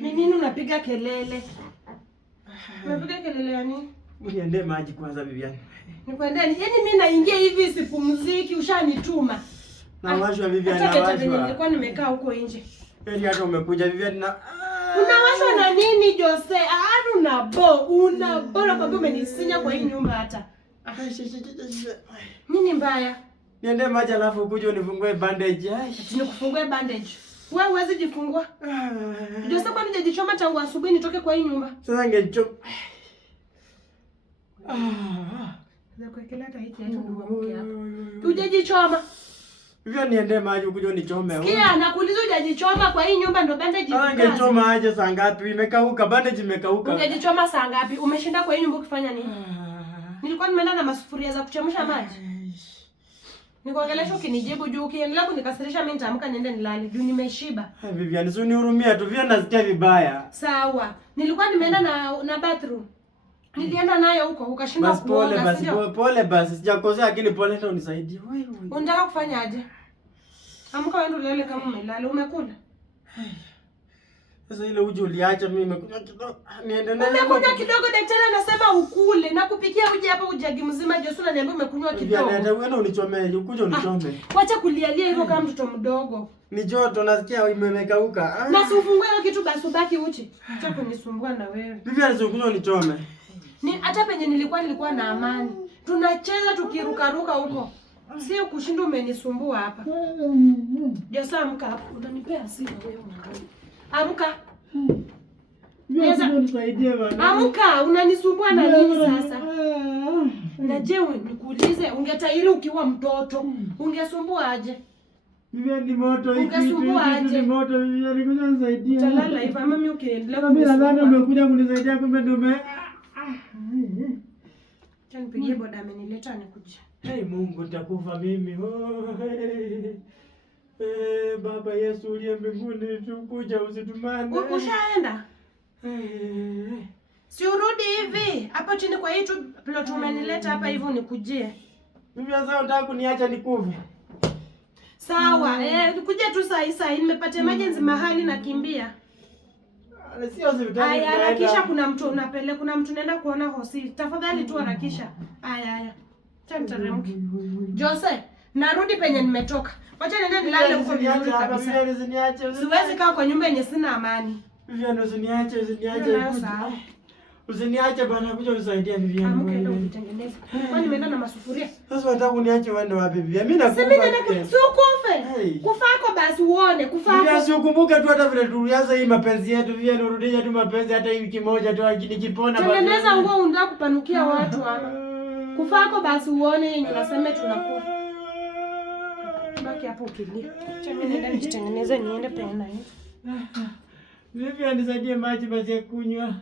Nini unapiga kelele? Unapiga kelele ya nini? Niende maji kwanza Vivian. Nikwendea ni yaani mimi naingia hivi sipumziki ushanituma. Na washwa Vivian na washwa. Nilikuwa nimekaa huko nje. Yaani hata umekuja Vivian na unawashwa na nini Jose? Unabora kwa umenisinya kwa hii nyumba hata. Nini mbaya? Niende maji alafu ukuje unifungue bandage. Nikufungue bandage. Wewe huwezi jifungua. Jose kwani hujajichoma tangu asubuhi nitoke kwa hii nyumba? Sasa ningechoma. Nakuwekelea hata hiki hata uamke hapa. Hujajichoma. Hivyo niende maji ukuje unichome. Sikia, nakuuliza hujajichoma kwa hii nyumba ndo bandage iko. Ningechoma aje saa ngapi? Imekauka, bandage imekauka. Hujajichoma saa ngapi? Umeshinda kwa hii nyumba ukifanya nini? Nilikuwa nimeenda na masufuria za kuchemsha maji. Nikuongelesha ukinijibu juu ukiendelea kunikasirisha mimi nitaamka niende nilale juu nimeshiba. Vivian, si unihurumia tu, Vivian nasikia vibaya. Sawa. Nilikuwa nimeenda na bathroom. Nilienda nayo huko ukashindwa kuoga. Pole basi sijakosea lakini pole hata unisaidie. Wewe. Unataka kufanya aje? Amka wewe ulale kama umelala. Umekula? Sasa ile uji uliacha mimi nimekunywa kidogo. Niende nayo. Umekunywa kidogo, daktari anasema ukule. Nakupikia uji hapa ujagi mzima Josu ananiambia umekunywa kidogo. Vivian, wewe unichomee, ukuje unichome. Wacha kulialia hivyo kama mtoto mdogo. Ni joto nasikia imekauka. Na usifungue hiyo kitu basi ubaki uchi. Acha kunisumbua na wewe. Vivian, ukuje unichome. Ni hata penye nilikuwa na amani. Tunacheza tukirukaruka huko. Sio kushinda umenisumbua hapa. Josu amka hapo. Unanipea hasira wewe mwanangu. Amka. Unisaidie bwana. Amka, unanisumbua na nini sasa? Na je, nikuulize ungetairi ukiwa mtoto, ungesumbua aje? Vivian ni moto hiki. Ungesumbua aje? Ni moto Vivian, kuja nisaidie. Talala hivi mimi ukiendelea kunisumbua. Mimi nadhani umekuja kunisaidia kumbe ndio Cha nipigie boda amenileta nikuje. Hey Mungu nitakufa mimi. Baba Yesu uliye mbinguni tukuja usitumane. Ushaenda? Si urudi hivi. Hapo chini kwa hii tu plot umenileta hapa hivi unikujie. Mimi sasa unataka kuniacha nikuve. Sawa, nikuje tu saa hii nimepata emergency mahali nakimbia. Sio hospitali. Aya, harakisha kuna mtu unapeleka, kuna mtu naenda kuona hosi. Tafadhali tu harakisha. Aya. Cha mteremke. Jose, narudi penye nimetoka. Wacha nende nilale huko vizuri kabisa. Siwezi kaa kwa nyumba yenye sina amani. Vivian, usiniache. Usiniache bana, kuja unisaidie Vivian. Amka ndio utengeneze. Kwani nimeenda na masufuria? Sasa unataka kuniache uende wapi Vivian? Mimi nakufa. Si ukufe. Kufako basi uone, kufako. Vivian, si ukumbuke tu hata vile tulianza hii mapenzi yetu Vivian, urudisha tu mapenzi hata wiki moja tu nikipona basi. Tengeneza nguo unataka kupanukia watu hapa. Kufako basi uone yenye unasema tunakufa. Baki hapo ukilia. Acha mimi nenda nijitengeneze niende pena hivi. Vivian, nisaidie maji basi ya kunywa.